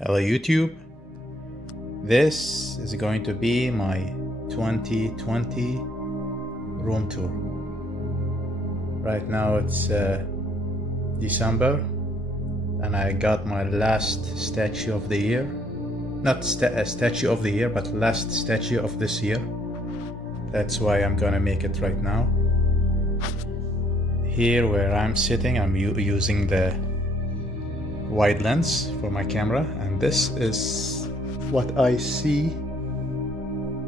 Hello YouTube. This is going to be my 2020 room tour. Right now it's December and I got my last statue of the year. Not statue of the year, but last statue of this year. That's why I'm gonna make it right now. Here where I'm sitting, I'm using the wide lens for my camera, and this is what I see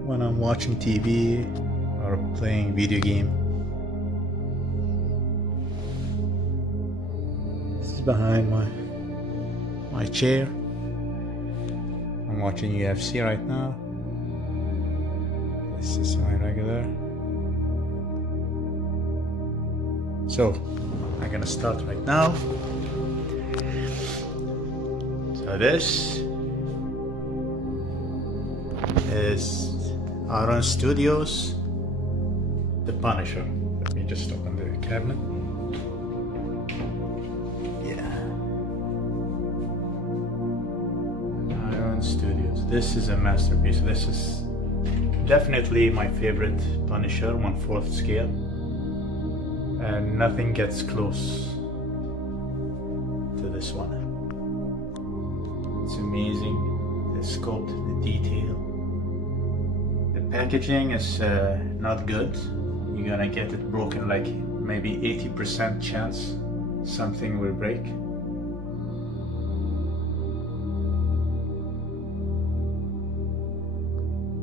when I'm watching TV or playing video game. This is behind my chair. I'm watching UFC right now. This is my regular. So I'm gonna start right now. So this is Aaron Studios, The Punisher. Let me just open the cabinet. Yeah. Aaron Studios. This is a masterpiece. This is definitely my favorite Punisher, 1/4 scale. And nothing gets close to this one. It's amazing, the sculpt, the detail. The packaging is not good. You're gonna get it broken, like maybe 80% chance something will break.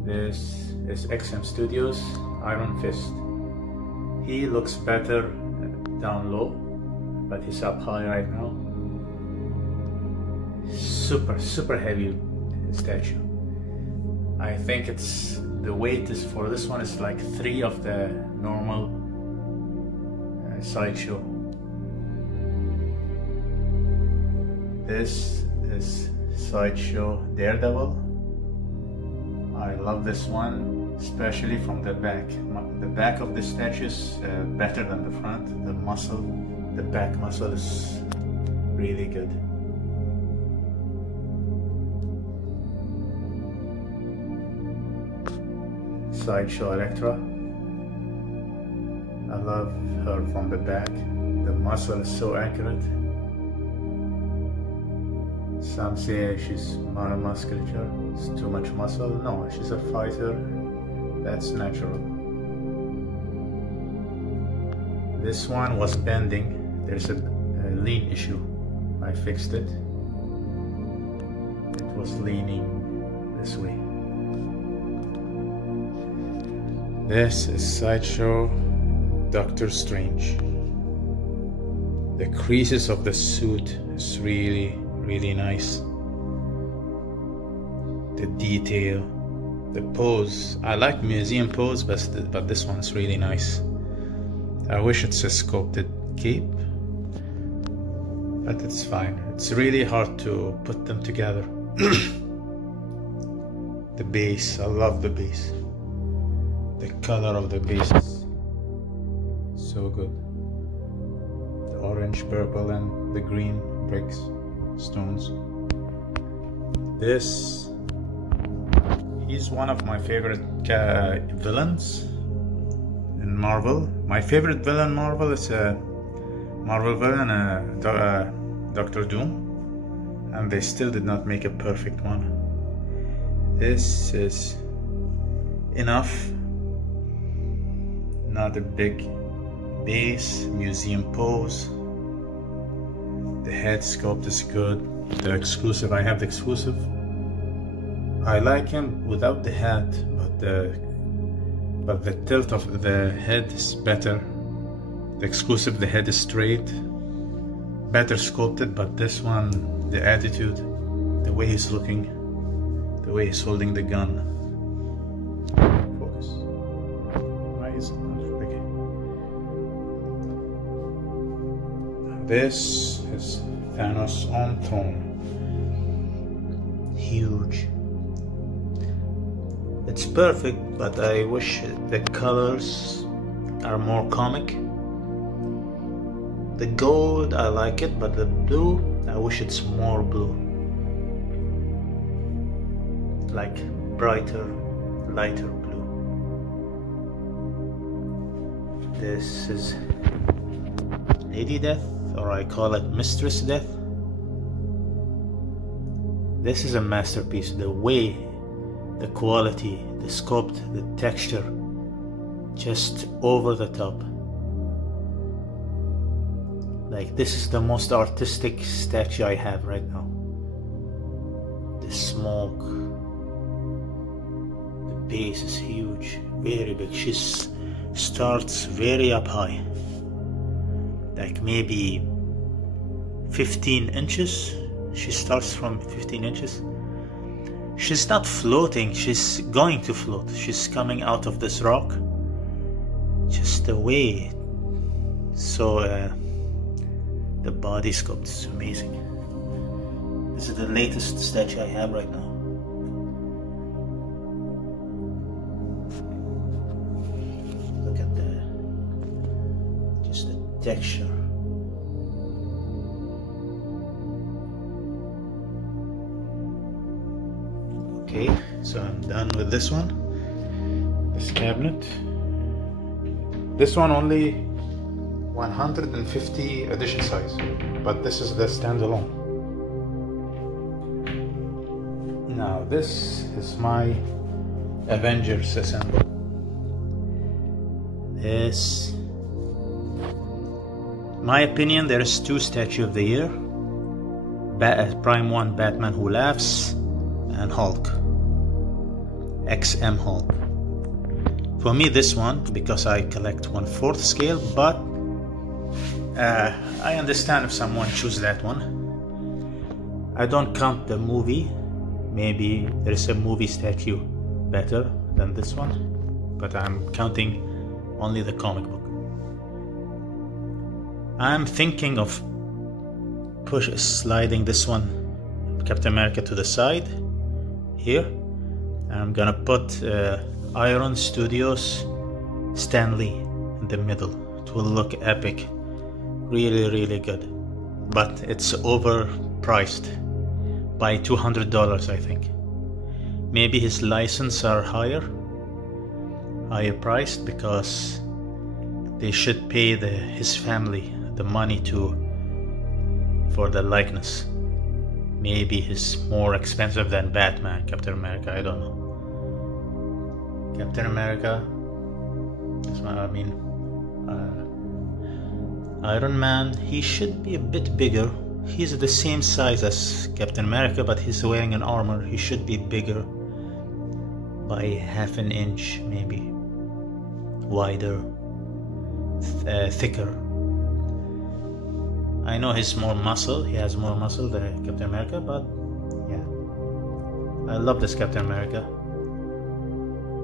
This is XM Studios Iron Fist. He looks better down low, but he's up high right now. Super heavy statue. I think it's the weight is for this one is like 3 of the normal Sideshow. This is Sideshow Daredevil. I love this one, especially from the back. The back of the statue is better than the front. The muscle, the back muscle is really good. Sideshow Electra. I love her from the back. The muscle is so accurate. Some say she's musculature, it's too much muscle. No, she's a fighter. That's natural. This one was bending. There's a lean issue. I fixed it. It was leaning this way. This is Sideshow Doctor Strange. The creases of the suit is really nice. The detail, the pose. I like museum pose, but this one's really nice. I wish it's a sculpted cape, but it's fine. It's really hard to put them together. The base, I love the base. The color of the base is so good. The orange, purple, and the green bricks, stones. He's one of my favorite villains in Marvel. My favorite villain Marvel is a Marvel villain, Doctor Doom, and they still did not make a perfect one. This is enough. Not a big base, museum pose. The head sculpt is good. The exclusive, I have the exclusive. I like him without the hat, but the tilt of the head is better. The exclusive, the head is straight, better sculpted, but this one, the attitude, the way he's looking, the way he's holding the gun. Focus. Why is it not okay? This is Thanos on throne. Huge. It's perfect, but I wish the colors are more comic. The gold, I like it, but the blue, I wish it's more blue. like brighter, lighter blue. This is Lady Death, or I call it Mistress Death. This is a masterpiece. The way, the quality, the sculpt, the texture, just over the top. Like, this is the most artistic statue I have right now. The smoke, the base is huge, very big. She starts very up high, like maybe 15 inches. She starts from 15 inches. She's not floating, she's going to float. She's coming out of this rock. Just the way. So the body sculpt is amazing. This is the latest statue I have right now. Look at just the texture. Okay, so I'm done with this one. This cabinet. This one only 150 edition size, but this is the standalone. Now this is my Avengers assemble. This, my opinion, there is 2 statue of the year. Prime 1, Batman Who Laughs, and Hulk, XM Hulk. For me, this one, because I collect 1/4 scale, but I understand if someone choose that one. I don't count the movie. Maybe there is a movie statue better than this one, but I'm counting only the comic book. I'm thinking of sliding this one, Captain America, to the side here. I'm gonna put Iron Studios Stan Lee in the middle. It will look epic, really good, but it's overpriced by $200, I think. Maybe his license are higher priced, because they should pay his family the money for the likeness. Maybe he's more expensive than Batman, Captain America, I don't know. Captain America, Iron Man, he should be a bit bigger. He's the same size as Captain America, but he's wearing an armor. He should be bigger by half an inch, maybe. Wider, thicker. I know he's more muscle. He has more muscle than Captain America, but yeah, I love this Captain America.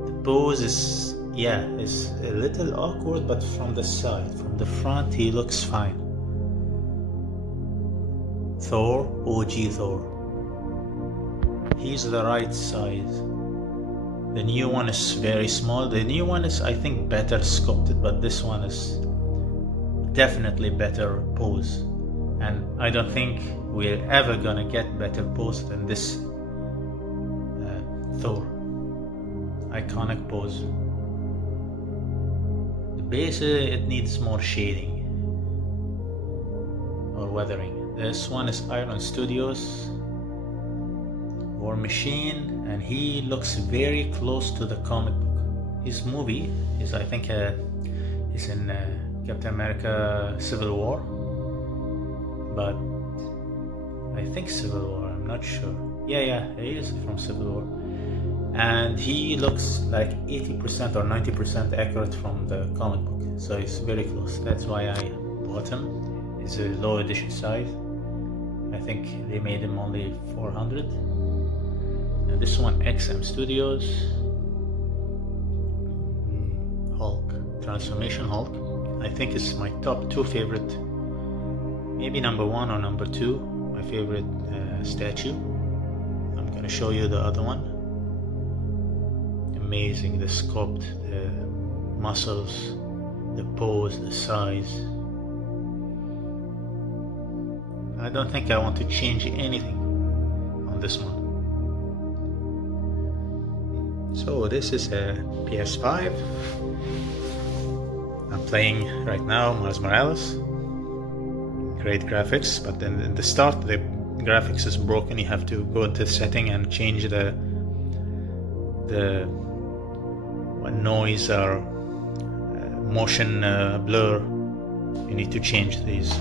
The pose is a little awkward, but from the side, from the front, he looks fine. Thor, OG Thor. He's the right size. The new one is very small. The new one is, I think, better sculpted, but this one is definitely better pose. And I don't think we're ever gonna get better pose than this Thor. Iconic pose. The base, it needs more shading or weathering. This one is Iron Studios War Machine, and he looks very close to the comic book. His movie is, I think, is in Captain America Civil War, but I think Civil War, I'm not sure. Yeah, he is from Civil War, and he looks like 80% or 90% accurate from the comic book, so he's very close. That's why I bought him. It's a low edition size. I think they made him only 400. And this one, XM Studios Hulk, Transformation Hulk. I think it's my top 2 favorite, maybe number 1 or number 2, my favorite statue. I'm gonna show you the other one. Amazing, the sculpt, the muscles, the pose, the size. I don't think I want to change anything on this one. So this is a PS5. I'm playing right now Miles Morales. Great graphics, but then in the start the graphics is broken. You have to go into the setting and change the noise or motion blur. You need to change these.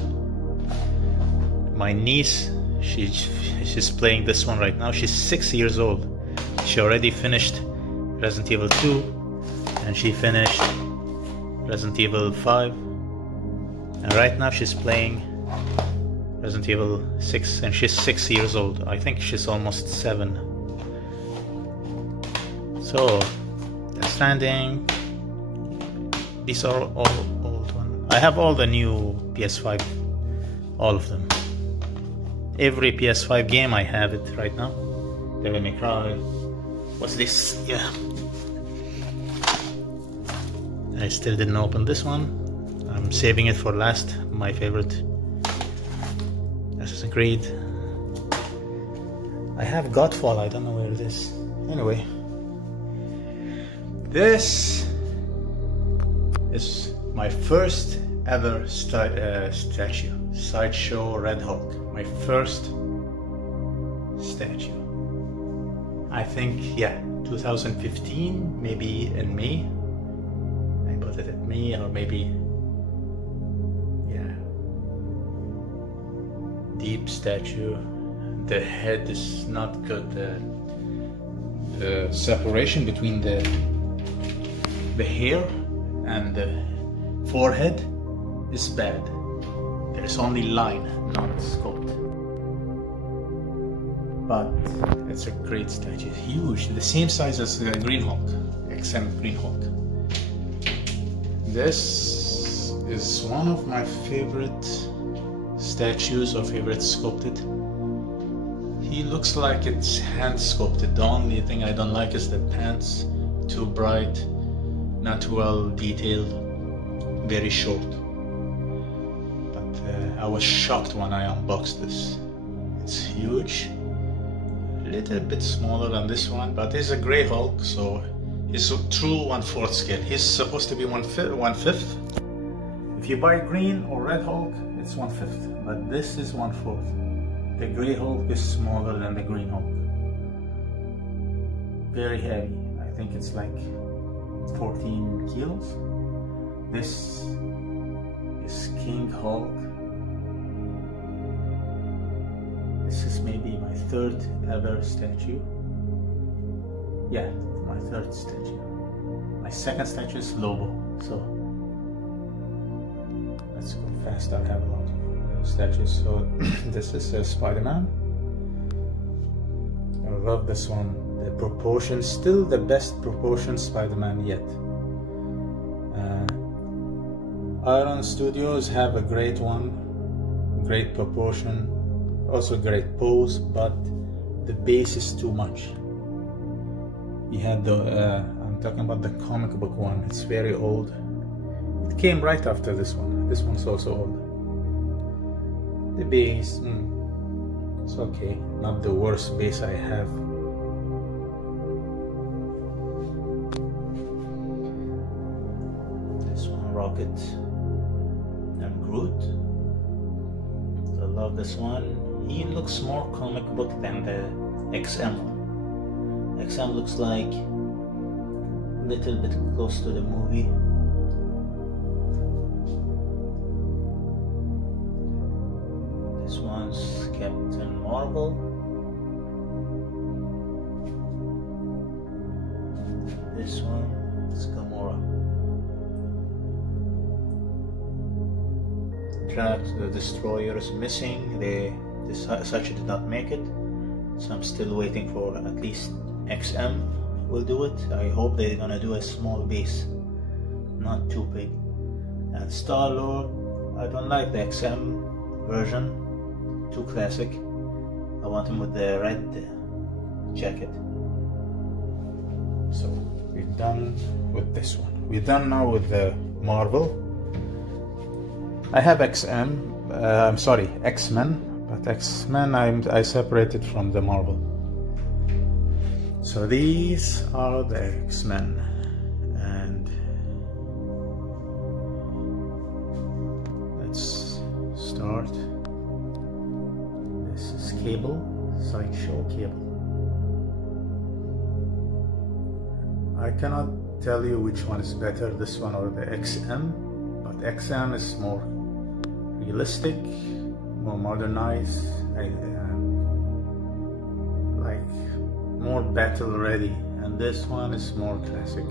My niece, she's playing this one right now. She's 6 years old. She already finished Resident Evil 2 and she finished Resident Evil 5, and right now she's playing Resident Evil 6, and she's 6 years old. I think she's almost 7. So Death Stranding, these are all old ones. I have all the new PS5, all of them. Every PS5 game I have it right now. Devil May Cry. What's this? Yeah. I still didn't open this one. I'm saving it for last. My favorite. Assassin's Creed. I have Godfall. I don't know where it is. Anyway. This is my first ever statue. Sideshow Red Hulk. My first statue. I think, yeah, 2015, maybe in May. I bought it at May, or maybe, yeah. Deep statue. The head is not good. The separation between the hair and the forehead is bad. There's only line, not sculpt. But it's a great statue, huge, the same size as the Green Hulk, XM Green Hulk. This is one of my favorite statues or favorite sculpted. He looks like it's hand sculpted. The only thing I don't like is the pants, too bright, not well detailed, very short. But I was shocked when I unboxed this. It's huge. A little bit smaller than this one, but he's a Grey Hulk, so he's a true 1/4 scale. He's supposed to be 1/5. If you buy Green or Red Hulk, it's 1/5, but this is 1/4. The Grey Hulk is smaller than the Green Hulk. Very heavy. I think it's like 14 kilos. This is King Hulk. This is maybe my third ever statue. Yeah, my third statue. My second statue is Lobo. So let's go fast. I have a lot of statues. So this is Spider-Man. I love this one. The proportion, still the best proportion Spider-Man yet. Iron Studios have a great one, great proportion. Also great pose, but the base is too much. You had the, I'm talking about the comic book one, it's very old. It came right after this one. This one's also old. The base, it's okay. Not the worst base I have. This one, Rocket and Groot. I love this one. He looks more comic book than the XM. XM looks like a little bit close to the movie. This one's Captain Marvel. This one is Gamora. Drax the Destroyer is missing. Such did not make it, so I'm still waiting for at least XM will do it. I hope they're gonna do a small base, not too big. And Star-Lord, I don't like the XM version, too classic. I want him with the red jacket. So we're done with this one. We're done now with the Marvel. I have I'm sorry, X-Men. But X-Men I separated from the Marvel. So these are the X-Men, and let's start. This is Cable, Sideshow Cable. I cannot tell you which one is better, this one or the XM, but XM is more realistic, more modernized, like more battle ready, and this one is more classic.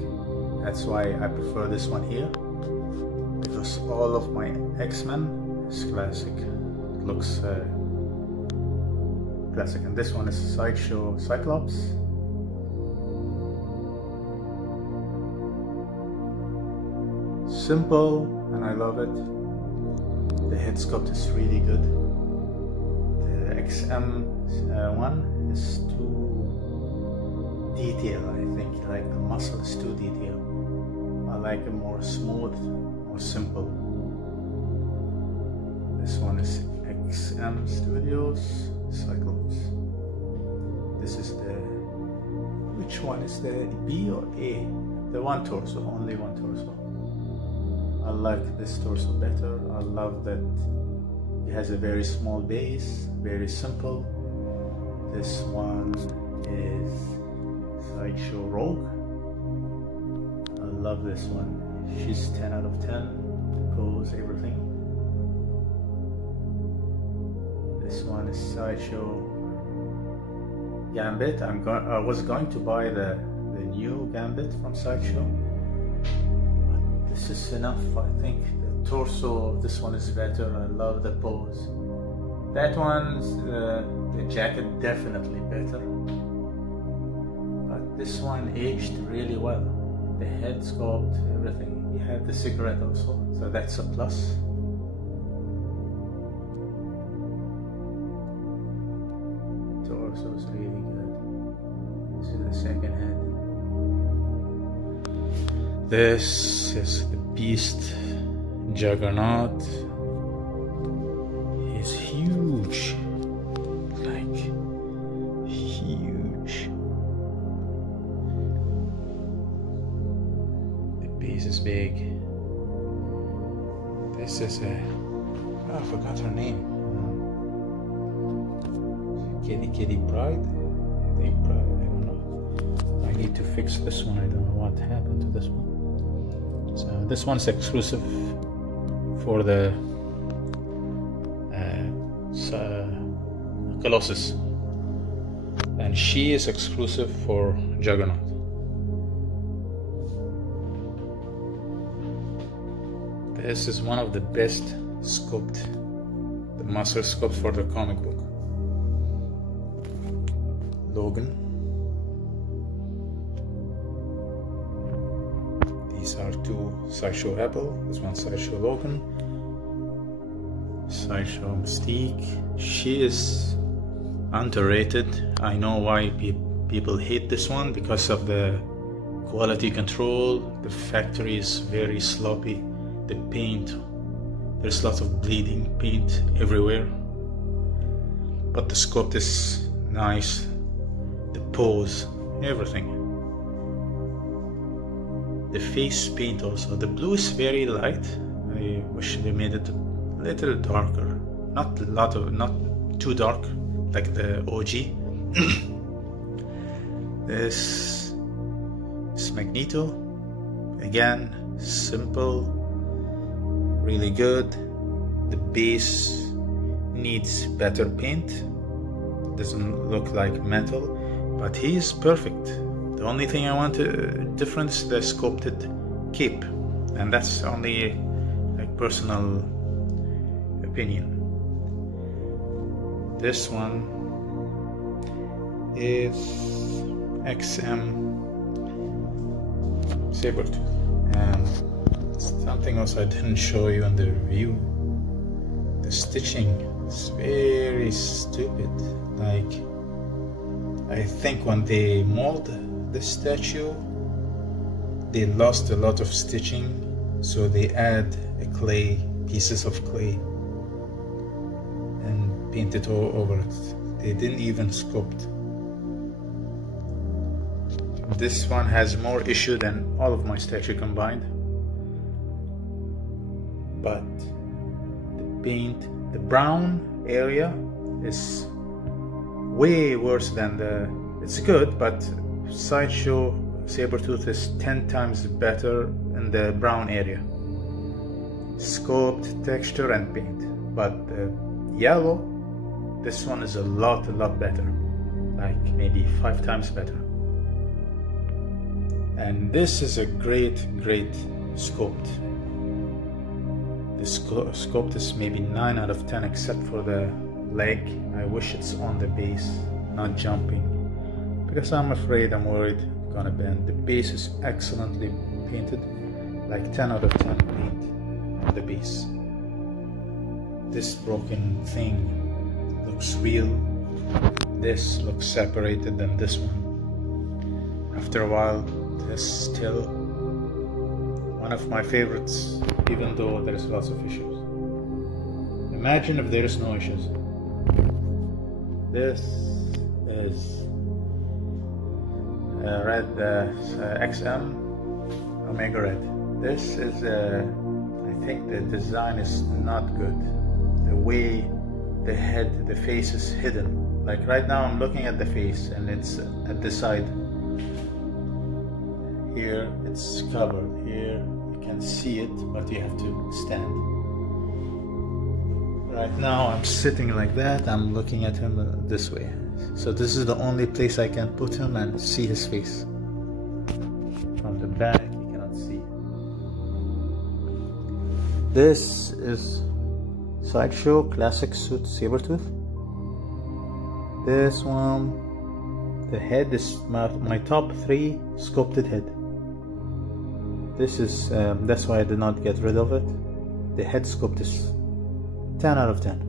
That's why I prefer this one here, because all of my X-Men is classic. It looks classic, and this one is Sideshow Cyclops. Simple, and I love it. The head sculpt is really good. The XM one is too detailed, I think. Like the muscle is too detailed. I like it more smooth, more simple. This one is XM Studios Cyclops. This is the, which one is the B or A? The one torso, only one torso. I like this torso better. I love that it has a very small base, very simple. This one is Sideshow Rogue. I love this one. She's 10 out of 10. Pose, everything. This one is Sideshow Gambit. I was going to buy the new Gambit from Sideshow. This is enough. I think the torso of this one is better. I love the pose. That one's the jacket definitely better, but this one aged really well. The head sculpt, everything. He had the cigarette also, so that's a plus. Torso is really good. This is the second head. This is the Beast Juggernaut. He's huge, like huge. The base is big. This is a, oh, I forgot her name. Kitty Pryde? I think Pryde, I don't know. I need to fix this one. I don't know what happened to this one. So this one's exclusive for the Colossus, and she is exclusive for Juggernaut. This is one of the best sculpt, the master sculpt for the comic book. Logan. These are two Sideshow Apple. This one Sideshow Logan. Sideshow Mystique. She is underrated. I know why people hate this one, because of the quality control. The factory is very sloppy. The paint, there's lots of bleeding paint everywhere. But the sculpt is nice. The pose, everything. The face paint also. The blue is very light. I wish they made it a little darker. Not too dark like the OG. This is Magneto. Again, simple, really good. The base needs better paint. Doesn't look like metal, but he is perfect. The only thing I want to difference is the sculpted cape, and that's only like personal opinion. This one is XM Sabretooth, and something else I didn't show you in the review. The stitching is very stupid. Like, I think when they mold the statue, they lost a lot of stitching, so they add pieces of clay and paint it all over it. They didn't even sculpt. This one has more issue than all of my statue combined. But the paint, the brown area is way worse than it's good, but Sideshow Sabertooth is 10 times better in the brown area. Sculpt, texture and paint. But the yellow, this one is a lot better. Like maybe 5 times better. And this is a great sculpt. The sculpt is maybe 9 out of 10 except for the leg. I wish it's on the base, not jumping, because I'm worried it's gonna bend. The base is excellently painted, like 10 out of 10 paint on the base. This broken thing looks real. This looks separated than this one. After a while, this is still one of my favorites, even though there's lots of issues. Imagine if there is no issues. This is red XM Omega Red. This is I think the design is not good. The way the head, the face is hidden. Like right now I'm looking at the face and it's at the side. Here it's covered. Here you can see it, but you have to stand. Right now I'm sitting like that. I'm looking at him this way. So this is the only place I can put him and see his face. From the back you cannot see. This is Sideshow Classic Suit Sabertooth. This one, the head is my top 3 sculpted head. This is that's why I did not get rid of it. The head sculpt is 10 out of 10.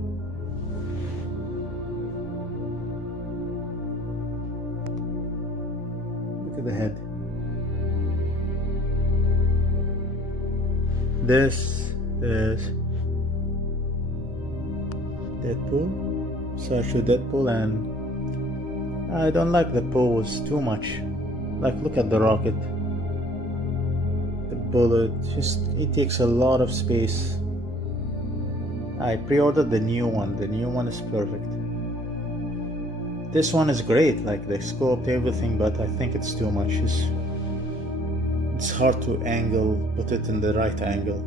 Look at the head. This is Deadpool, Sideshow Deadpool, and I don't like the pose too much. Like look at the rocket. Bullet, it takes a lot of space. I pre-ordered the new one. The new one is perfect. This one is great, like the sculpt, everything, but I think it's too much. It's hard to put it in the right angle.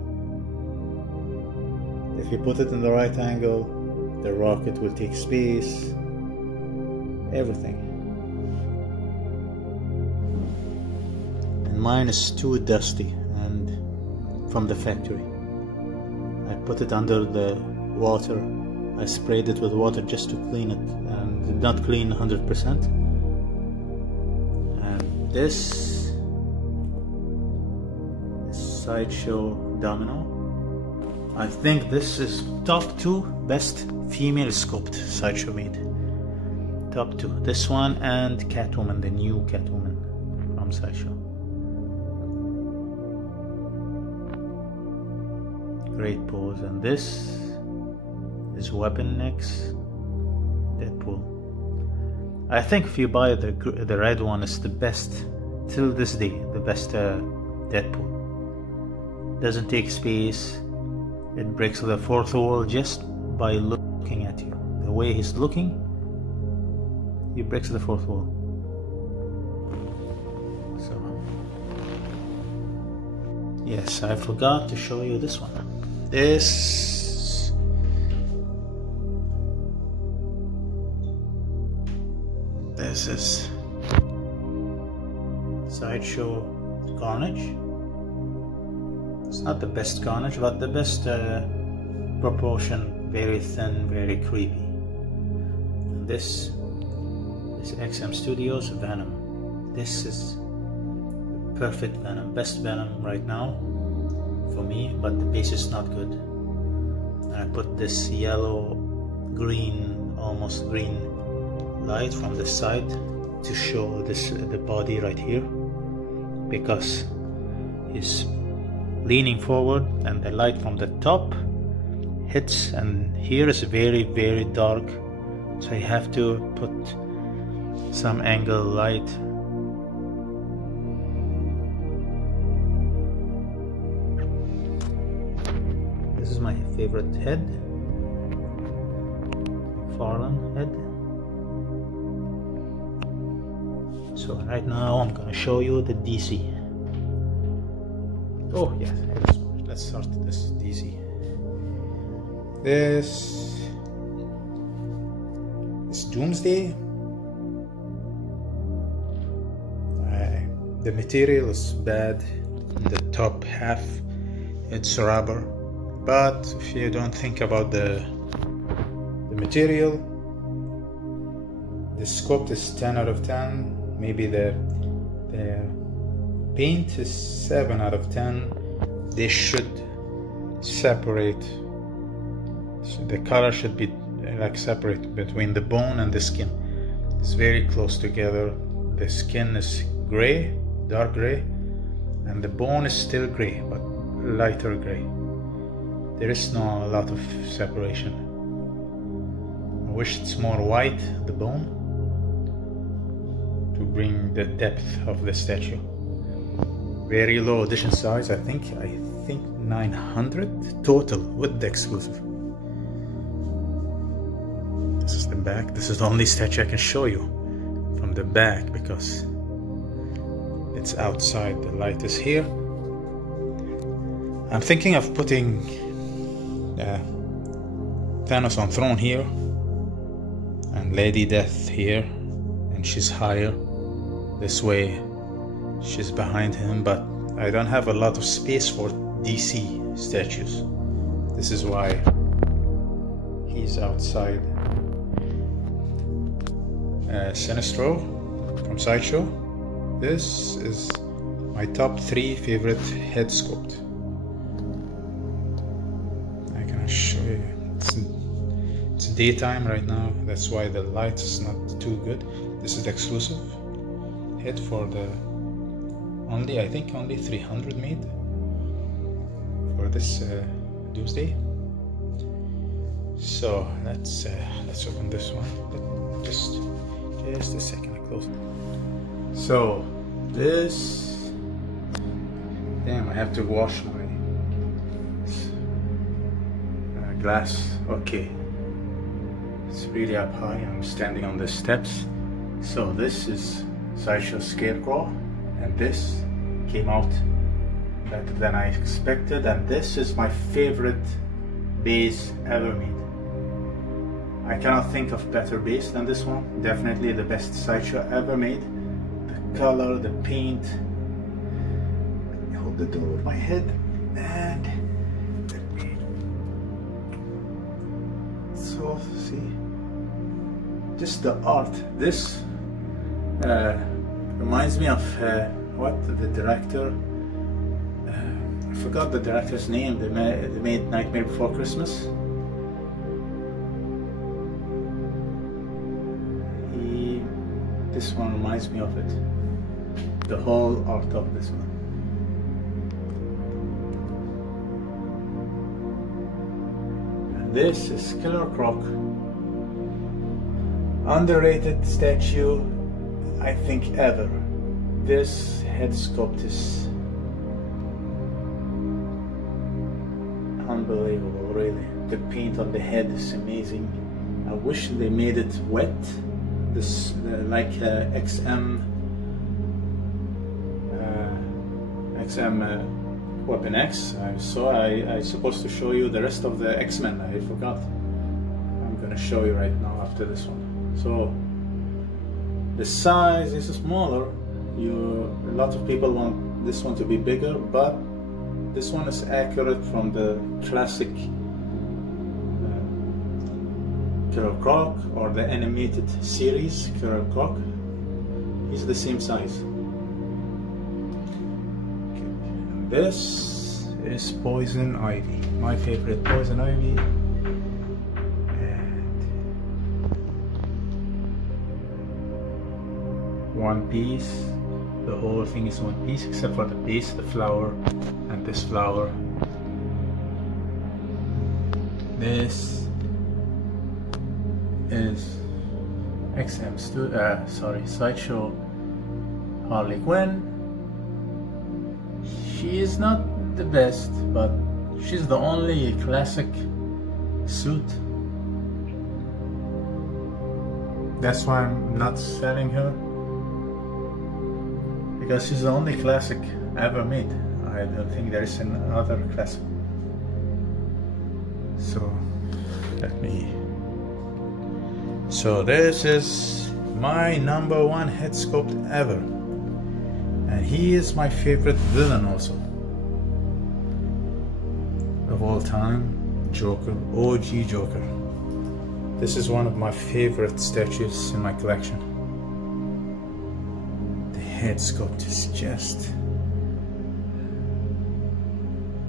If you put it in the right angle, the rocket will take space, everything. And mine is too dusty. From the factory, I put it under the water. I sprayed it with water just to clean it, and did not clean 100%. And this is Sideshow Domino. I think this is top 2 best female sculpt Sideshow made. Top 2. This one and Catwoman, the new Catwoman from Sideshow. Great pose. And this is Weapon X Deadpool. I think if you buy the red one, it's the best till this day, the best Deadpool. Doesn't take space. It breaks the fourth wall just by looking at you. The way he's looking, he breaks the fourth wall. So yes, I forgot to show you this one. This is Sideshow Carnage. It's not the best Carnage, but the best proportion, very thin, very creepy. And this is XM Studios Venom. This is the perfect Venom, best Venom right now for me, but the base is not good. And I put this yellow, green, almost green light from the side to show the body right here, because he's leaning forward and the light from the top hits, and here is very dark, so I have to put some angle light is my favorite head, McFarlane head. So right now I'm gonna show you the DC. Oh yes, let's start this DC. This is Doomsday. The material is bad. The top half, it's rubber, but if you don't think about the material, the sculpt is 10 out of 10. Maybe the paint is 7 out of 10. They should separate. So the color should be like separate between the bone and the skin. It's very close together. The skin is gray, dark gray, and the bone is still gray, but lighter gray. There is not a lot of separation. I wish it's more white, the bone, to bring the depth of the statue. Very low edition size, I think 900 total with the exclusive. This is the back. This is the only statue I can show you from the back because it's outside. The light is here. I'm thinking of putting Thanos on throne here and Lady Death here, and she's higher this way. She's behind him, but I don't have a lot of space for DC statues. This is why he's outside. Sinestro from Sideshow. This is my top 3 favorite head sculpt. I can show you. It's daytime right now, that's why the light is not too good. This is the exclusive head for the I think only 300 made for this Doomsday. So let's open this one. But just a second, I close it. So this, damn, I have to wash my glass. Okay, it's really up high. I'm standing on the steps. So this is Sideshow Scarecrow, and this came out better than I expected, and this is my favorite base ever made. I cannot think of better base than this one. Definitely the best Sideshow ever made. The color, the paint. I hold the door with my head, and so see, just the art. This reminds me of what the director. I forgot the director's name. They made Nightmare Before Christmas. This one reminds me of it. The whole art of this one. And this is Killer Croc. Underrated statue, I think, ever. This head sculpt is unbelievable, really. The paint on the head is amazing. I wish they made it wet. This like XM Weapon X. I supposed to show you the rest of the X-Men. I forgot. I'm gonna show you right now after this one. So the size is smaller. A lot of people want this one to be bigger, but this one is accurate from the classic Killer Croc or the animated series Killer Croc. He's the same size. Okay. This is Poison Ivy, my favorite Poison Ivy. And one piece. The whole thing is one piece except for the base, the flower, and this flower. This is Sideshow Harley Quinn. She is not the best, but She's the only classic suit. That's why I'm not selling her, because she's the only classic ever made. I don't think there is another classic. So so this is my #1 head sculpt ever, and he is my favorite villain also of all time. Joker, OG Joker. This is one of my favorite statues in my collection. The head sculpt is just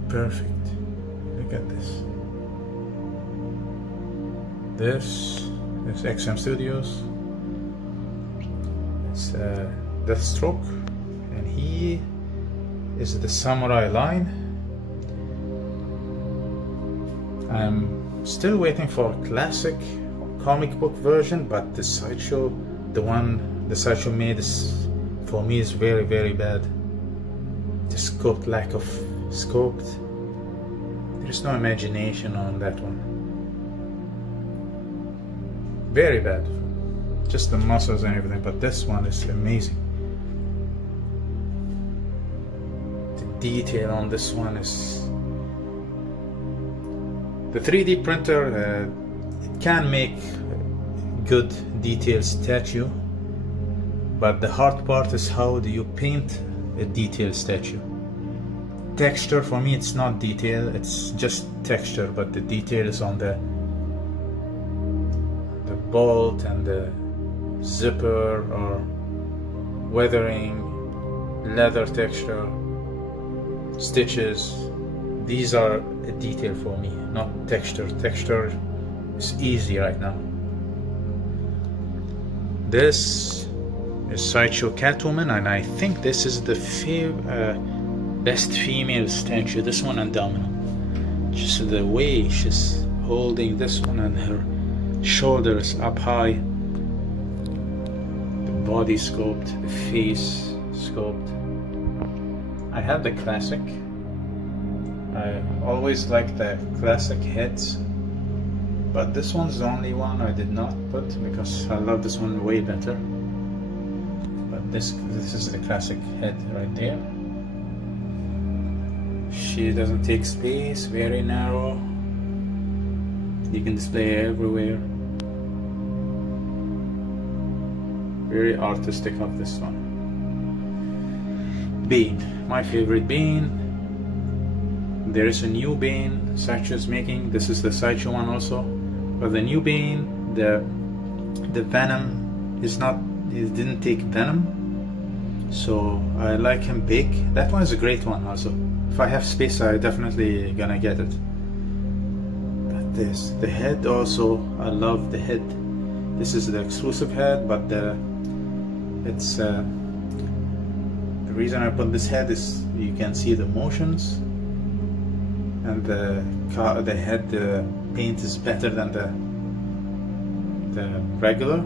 perfect. Look at this. This is XM Studios. It's Deathstroke, and he is the samurai line. I'm still waiting for a classic comic book version, but the Sideshow, the Sideshow made is, for me, is very, very bad. The sculpt, lack of sculpt. There's no imagination on that one. Very bad. Just the muscles and everything, but this one is amazing. The detail on this one is... The 3D printer, it can make good detailed statue, but the hard part is how do you paint a detailed statue. Texture, for me, it's not detail, it's just texture, but the detail is on the bolt and the zipper or weathering, leather texture, stitches. These are a detail for me, not texture. Texture is easy right now. This is Sideshow Catwoman, and I think this is the best female statue, this one and Domino. Just the way she's holding this one and her shoulders up high. The body sculpt, the face sculpt. I have the classic. I always like the classic heads, but this one's the only one I did not put because I love this one way better. But this is the classic head right there. She doesn't take space, very narrow. You can display everywhere. Very artistic of this one. Bane, my favorite Bane. There is a new Bane Sideshow is making. This is the Sideshow one also, but the new Bane, the Venom is not. He didn't take Venom, so I like him big. That one is a great one also. If I have space, I definitely gonna get it. But the head also, I love the head. This is the exclusive head, but the reason I put this head is you can see the motions, and the head paint is better than the regular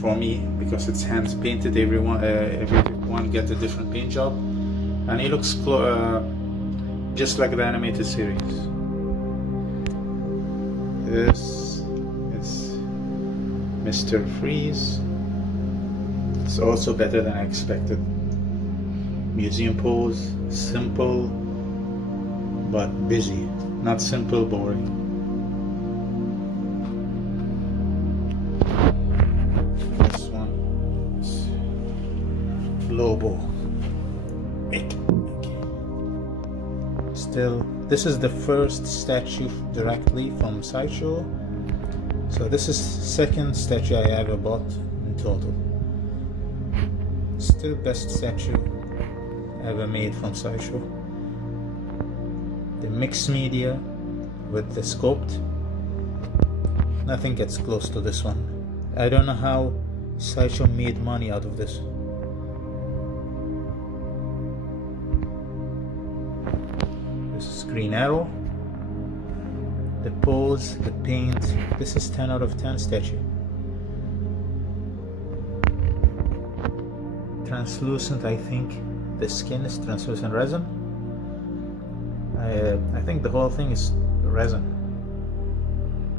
for me, because it's hand painted. Everyone gets a different paint job, and he looks just like the animated series. This is Mr. Freeze. It's also better than I expected. Museum pose, simple but busy, not simple, boring. This one is Lobo. Still, this is the first statue directly from Sideshow, so this is second statue I ever bought in total. Still best statue ever made from Sideshow. The mixed media with the sculpt, nothing gets close to this one. I don't know how Sideshow made money out of this. This is Green Arrow. The pose, the paint, this is 10 out of 10 statue. Translucent, I think the skin is translucent resin. I think the whole thing is resin.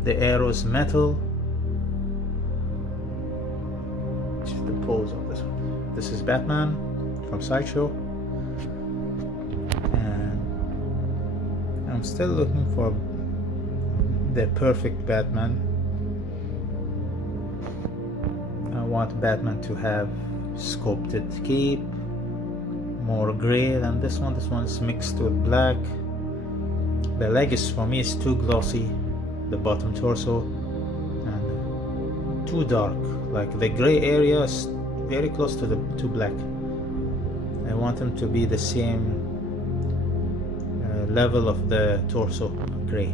The arrow is metal. Just the pose of this one. This is Batman from Sideshow, and I'm still looking for the perfect Batman. I want Batman to have sculpted cape, more gray than this one. This one is mixed with black. The leg is, for me, is too glossy, the bottom torso, and too dark. Like the gray area is very close to black. I want them to be the same level of the torso, gray.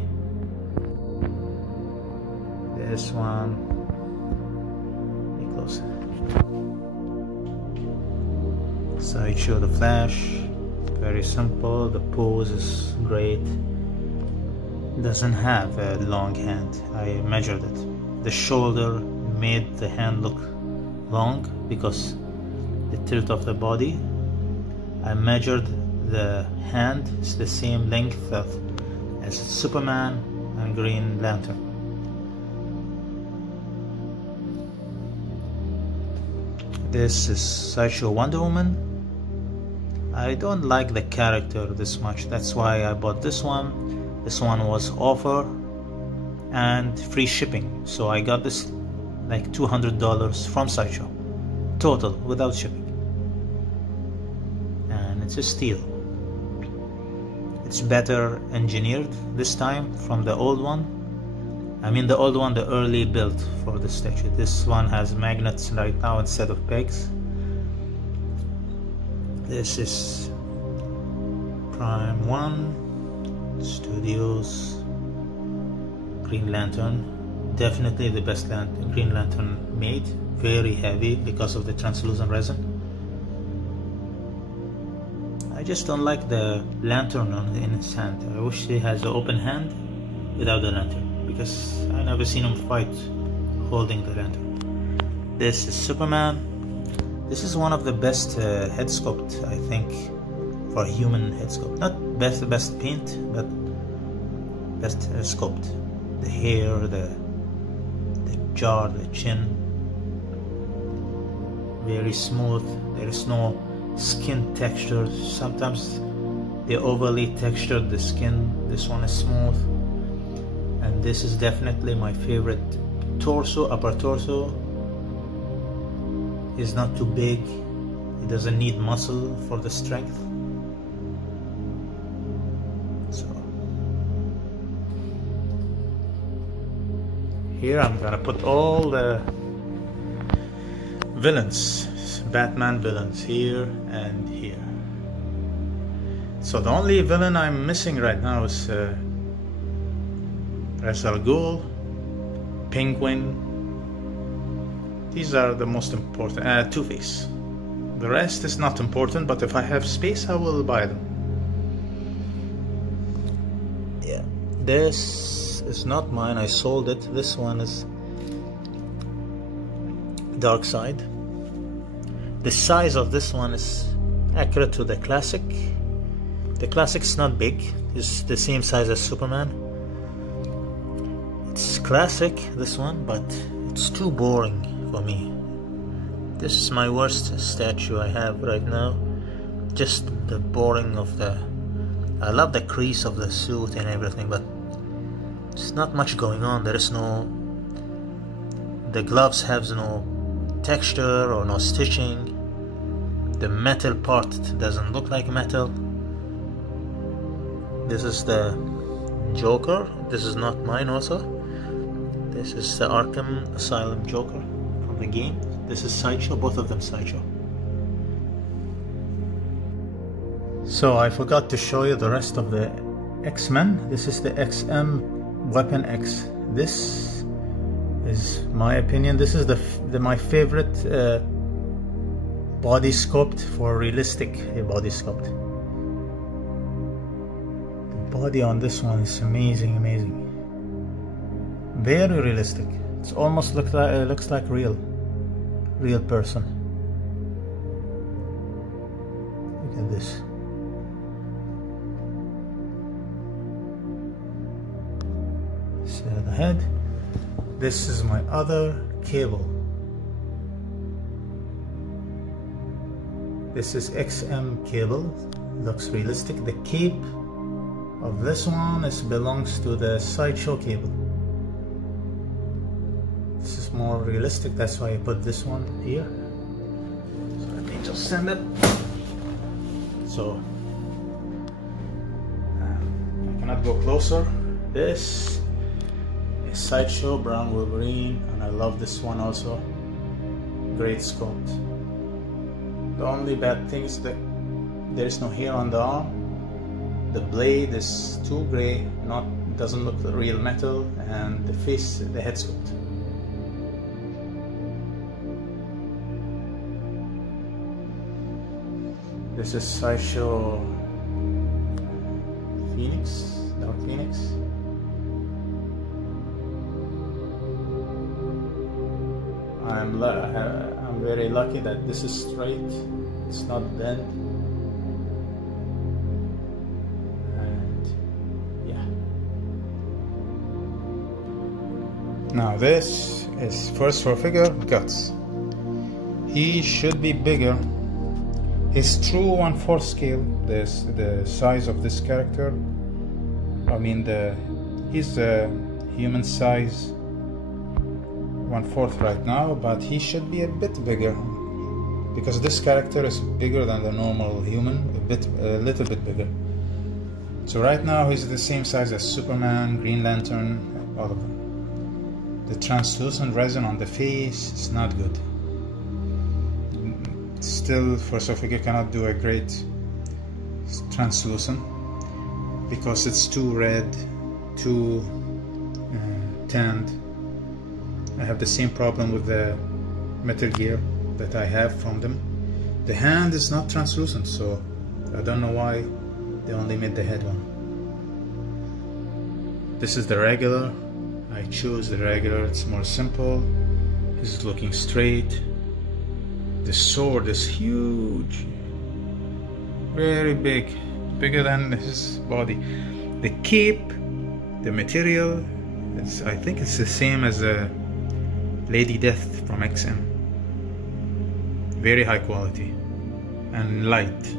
This one, be close. Sideshow the Flash, very simple. The pose is great. Doesn't have a long hand. I measured it. The shoulder made the hand look long because the tilt of the body. I measured the hand, it's the same length as Superman and Green Lantern. This is Sideshow Wonder Woman. I don't like the character this much, that's why I bought this one. This one was offer and free shipping, so I got this like $200 from Sideshow total without shipping, and it's a steal. It's better engineered this time from the old one. I mean the old one, the early build for the statue. This one has magnets right now instead of pegs. This is Prime 1 Studios Green Lantern. Definitely the best Green Lantern made. Very heavy because of the translucent resin. I just don't like the lantern in his hand. I wish he has an open hand without the lantern, because I never seen him fight holding the lantern. This is Superman. This is one of the best head sculpt, I think, for a human head sculpt. Not best paint, but best sculpt. The hair, the jaw, the chin, very smooth. There is no skin texture. Sometimes they overly textured the skin. This one is smooth, and this is definitely my favorite. Torso, upper torso is not too big. It doesn't need muscle for the strength. So here I'm gonna put all the villains, Batman villains, here and here. So the only villain I'm missing right now is Ra's al Ghul, Penguin. These are the most important. Two-Face. The rest is not important, but if I have space I will buy them. Yeah, this is not mine, I sold it. This one is Darkseid. The size of this one is accurate to the classic. The classic is not big, it's the same size as Superman. It's classic, this one, but it's too boring for me. This is my worst statue I have right now. Just the boring of the... I love the crease of the suit and everything, but there's not much going on. There is no... The gloves have no texture or no stitching. The metal part doesn't look like metal. This is the Joker. This is not mine also. This is the Arkham Asylum Joker from the game. This is Sideshow, both of them Sideshow. So I forgot to show you the rest of the X-Men. This is the XM Weapon X. This is my opinion. This is my favorite body sculpt for realistic body sculpt. The body on this one is amazing, amazing. Very realistic. It's almost looks like real person. Look at this. So the head. This is my other cable. This is XM cable. Looks realistic. The cape of this one belongs to the Sideshow cable. This is more realistic, that's why I put this one here. So let me just send it. So I cannot go closer. This is Sideshow Brown Wolverine, and I love this one also. Great sculpt. The only bad thing is that there is no hair on the arm. The blade is too gray, doesn't look real metal, and the face, the head sculpt. This is Sideshow Phoenix, Dark Phoenix. I'm very lucky that this is straight, it's not bent. And yeah. Now this is first for figure Guts. He should be bigger. His true 1/4 scale, the size of this character, I mean he's the human size 1/4 right now, but he should be a bit bigger because this character is bigger than the normal human, a little bit bigger. So right now he's the same size as Superman, Green Lantern, all of them. The translucent resin on the face is not good. Still, Force of Figure cannot do a great translucent because it's too red, too tanned. I have the same problem with the Metal Gear that I have from them. The hand is not translucent, so I don't know why they only made the head one. This is the regular. I choose the regular, it's more simple. He's looking straight. The sword is huge, very big, bigger than his body. The cape, the material, I think it's the same as a Lady Death from XM. Very high quality and light.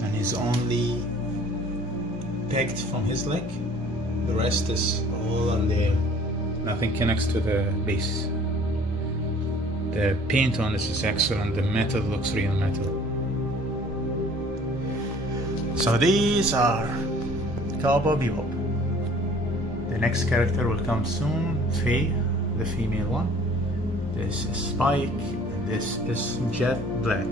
And he's only pegged from his leg. The rest is all on there. Nothing connects to the base. The paint on this is excellent. The metal looks real metal. So these are Cowboy Bebop. The next character will come soon. Faye, the female one. This is Spike. This is Jet Black.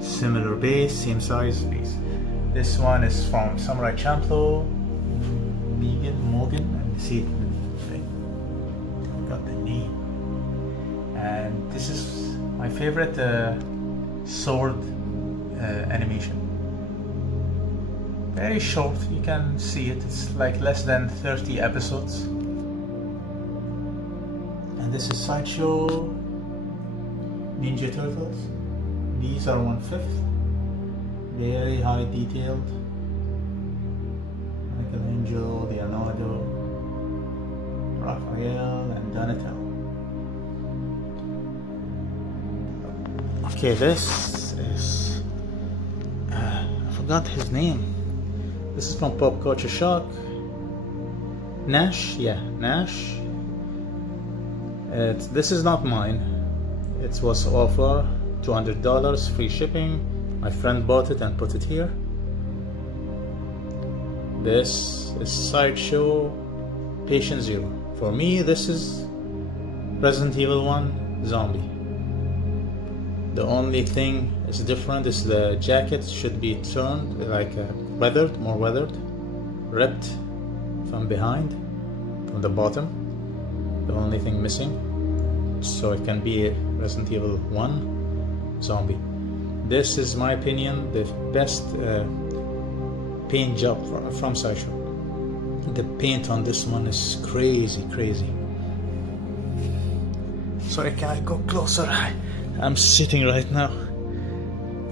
Similar base, same size base. This one is from Samurai Champloo, Morgan, and see it. I got the name. And this is my favorite sword animation. Very short, you can see it. It's like less than 30 episodes. And this is Sideshow Ninja Turtles. These are 1/5. Very high detailed. Michelangelo, Leonardo, Raphael, and Donatello. Okay, this is I forgot his name. This is from Pop Culture Shock. Nash, yeah, Nash. This is not mine. It was offer $200 free shipping. My friend bought it and put it here. This is Sideshow Patient Zero. For me, this is Resident Evil 1 Zombie. The only thing is different is the jacket should be turned like weathered, more weathered, ripped from behind, from the bottom. The only thing missing, so it can be Resident Evil 1 Zombie. This is my opinion the best paint job from Sideshow. The paint on this one is crazy. Sorry, can I go closer? I'm sitting right now,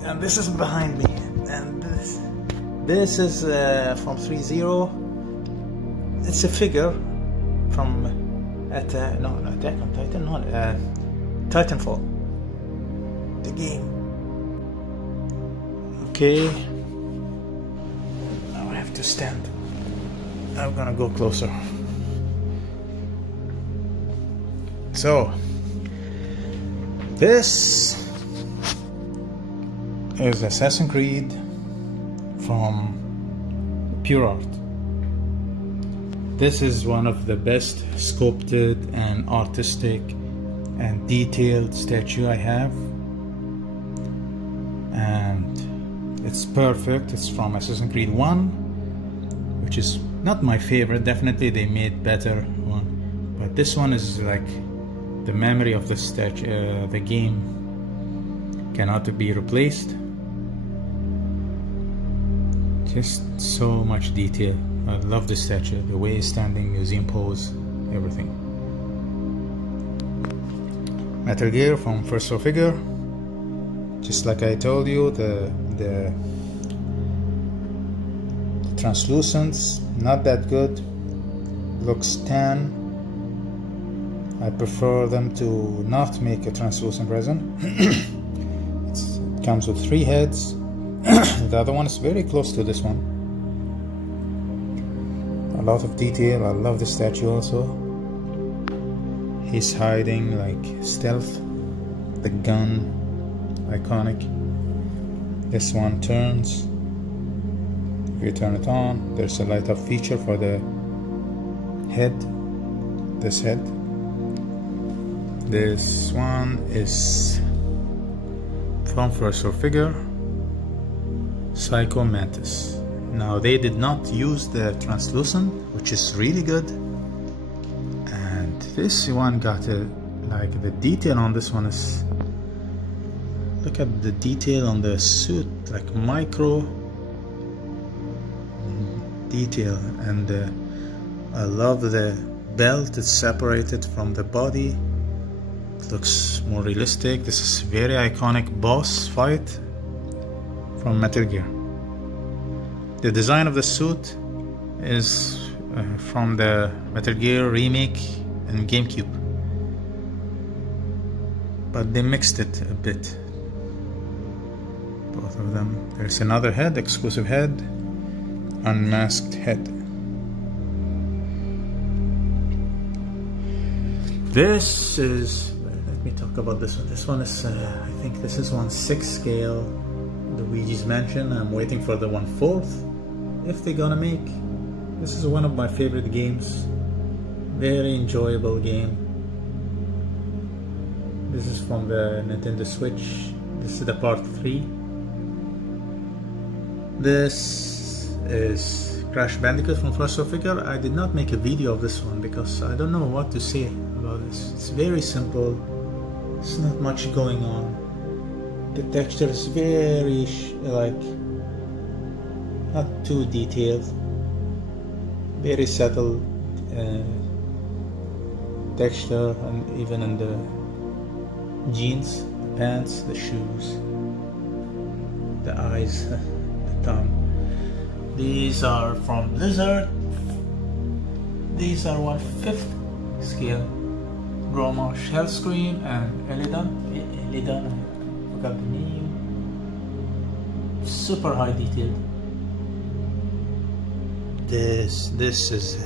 and this is behind me, and this is from 3-0. it's a figure from Attack on Titan, Titanfall, the game. Okay, now I have to stand. I'm gonna go closer. So this is Assassin's Creed from Pure Art. This is one of the best sculpted and artistic and detailed statue I have, and it's perfect. It's from Assassin's Creed 1, which is not my favorite. Definitely they made better one, but this one is like the memory of the statue. The game cannot be replaced. Just so much detail. I love the statue, the way it's standing, museum pose, everything. Metal Gear from First Soul Figure. Just like I told you, the translucents not that good. Looks tan. I prefer them to not make a translucent resin. It comes with 3 heads. The other one is very close to this one. A lot of detail. I love the statue also. He's hiding like stealth. The gun, iconic. This one turns. If you turn it on, there's a light up feature for the head. This head. This one is from First Soul Figure, Psycho Mantis. Now they did not use the translucent, which is really good, and this one got a, like the detail on this one is, look at the detail on the suit, like micro detail, and I love the belt. It's separated from the body. It looks more realistic. This is very iconic boss fight from Metal Gear. The design of the suit is from the Metal Gear remake and GameCube, but they mixed it a bit, both of them. There's another head, exclusive head, unmasked head. This is, let me talk about this one. This one is, I think this is 1/6 scale Luigi's Mansion. I'm waiting for the 1/4 if they're gonna make. This is one of my favorite games. Very enjoyable game. This is from the Nintendo Switch. This is the part 3. This is Crash Bandicoot from First Soul Figure. I did not make a video of this one because I don't know what to say about this. It's very simple. There's not much going on. The texture is very like not too detailed, very subtle texture, and even in the jeans, the pants, the shoes, the eyes, the tongue. These are from Blizzard. These are 1/5 scale. Grommash, Hellscream, and Illidan. I forgot the name. Super high detail. This is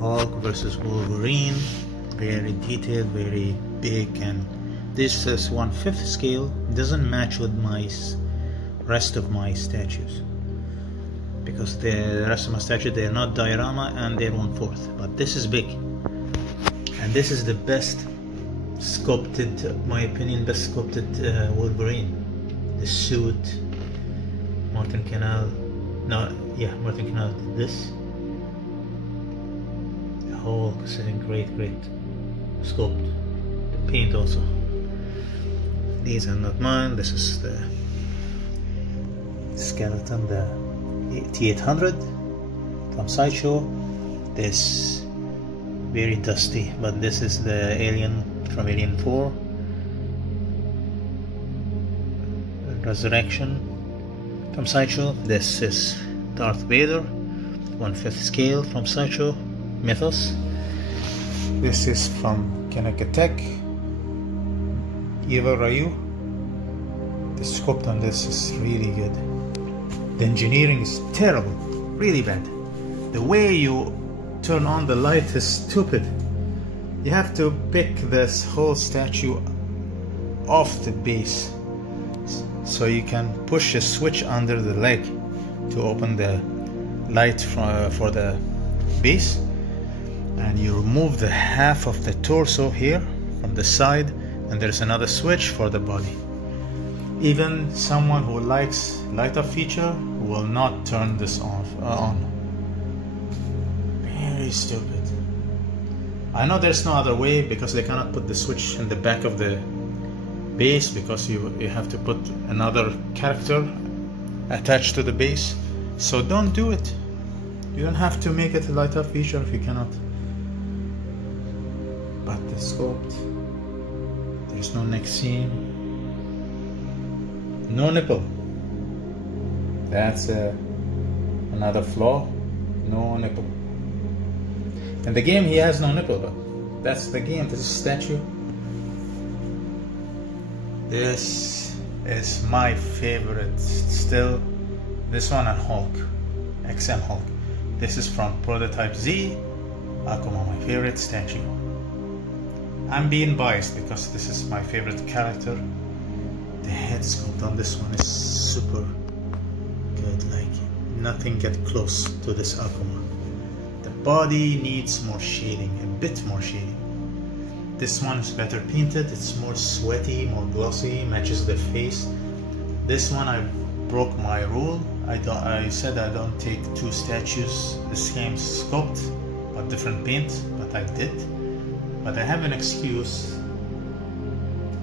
Hulk versus Wolverine. Very detailed, very big, and this is 1/5 scale. Doesn't match with my rest of my statues, because the rest of my statues, they're not diorama and they're 1/4, but this is big, and this is the best sculpted, my opinion, best sculpted Wolverine. The suit, Martin Canal, Martin Canal did this. The Hulk is a great sculpt. Paint also. These are not mine. This is the skeleton, the T-800 from Sideshow. This very dusty, but this is the alien from Alien 4. Resurrection from Sideshow. This is Darth Vader 1/5 scale from Sideshow Mythos. This is from Kanekatech, Evil Ryu. The sculpt on this is really good. The engineering is terrible, really bad. The way you turn on the light is stupid. You have to pick this whole statue off the base, so you can push a switch under the leg to open the light for the base, and you remove the half of the torso here from the side, and there's another switch for the body. Even someone who likes light up feature will not turn this on. Very stupid. I know there's no other way, because they cannot put the switch in the back of the base, because you have to put another character attached to the base. So don't do it. You don't have to make it a light up feature if you cannot. But the sculpt, there's no neck seam, no nipple. That's another flaw. No nipple. In the game he has no nipple, but that's the game. This is a statue. This is my favorite still. This one and Hulk, XM Hulk. This is from Prototype Z. Akuma, my favorite statue. I'm being biased because this is my favorite character. The head sculpt on this one is super good. Like nothing gets close to this Akuma. The body needs more shading, a bit more shading. This one is better painted. It's more sweaty, more glossy, matches the face. This one I broke my rule. I said I don't take two statues the same sculpt but different paint, but I did. But I have an excuse.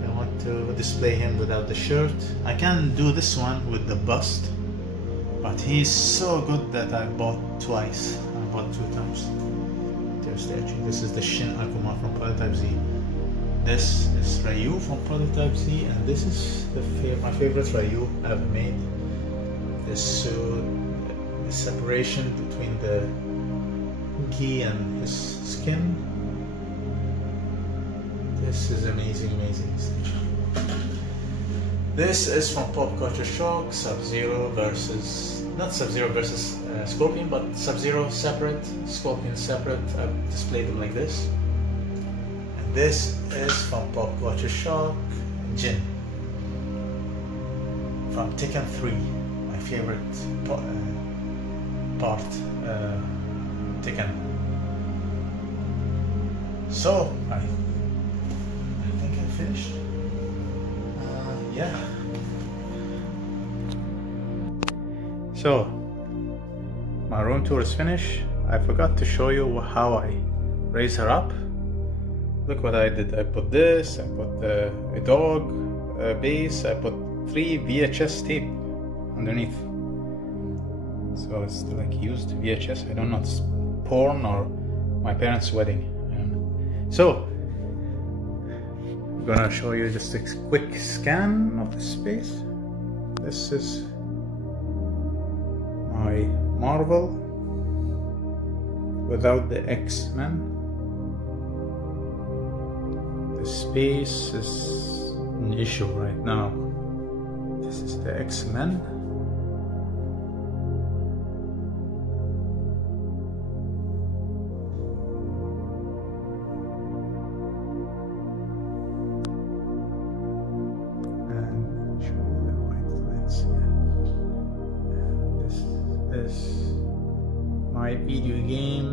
I want to display him without the shirt. I can do this one with the bust, but he's so good that I bought twice. I bought 2 times their statue. This is the Shin Akuma from Prototype Z. This is Ryu from Prototype Z, and this is my favorite Ryu I've made. This suit, the separation between the gi and his skin. This is amazing, amazing statue. This is from Pop Culture Shock, Sub-Zero versus, not Sub-Zero versus Scorpion, but Sub-Zero separate, Scorpion separate. I've displayed them like this. And this is from Pop Culture Shock, Jin. From Tekken 3, my favorite part, Tekken. So, I think I finished. Yeah. So, my room tour is finished. I forgot to show you how I raise her up. Look what I did. I put this, I put a dog base, I put 3 VHS tape underneath. So it's like used VHS. I don't know, it's porn or my parents' wedding. I don't know. So, I'm gonna show you just a quick scan of the space. This is my Marvel without the X-Men. The space is an issue right now. This is the X-Men. And show you the white lens here. And this is my video game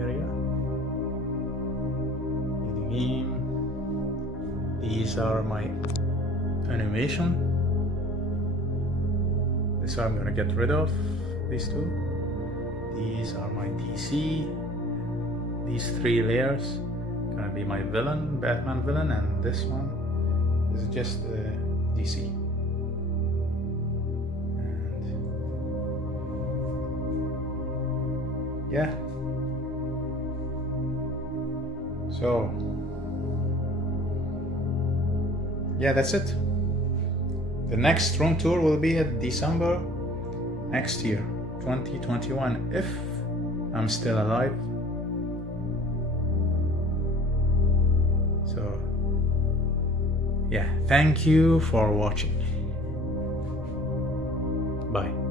area. Video game. These are my animation. This I'm gonna get rid of, these 2. These are my DC. These 3 layers gonna be my villain, Batman villain, and this one is just DC. And yeah. So yeah, that's it. The next room tour will be at December next year, 2021 if I'm still alive. So yeah, thank you for watching. Bye.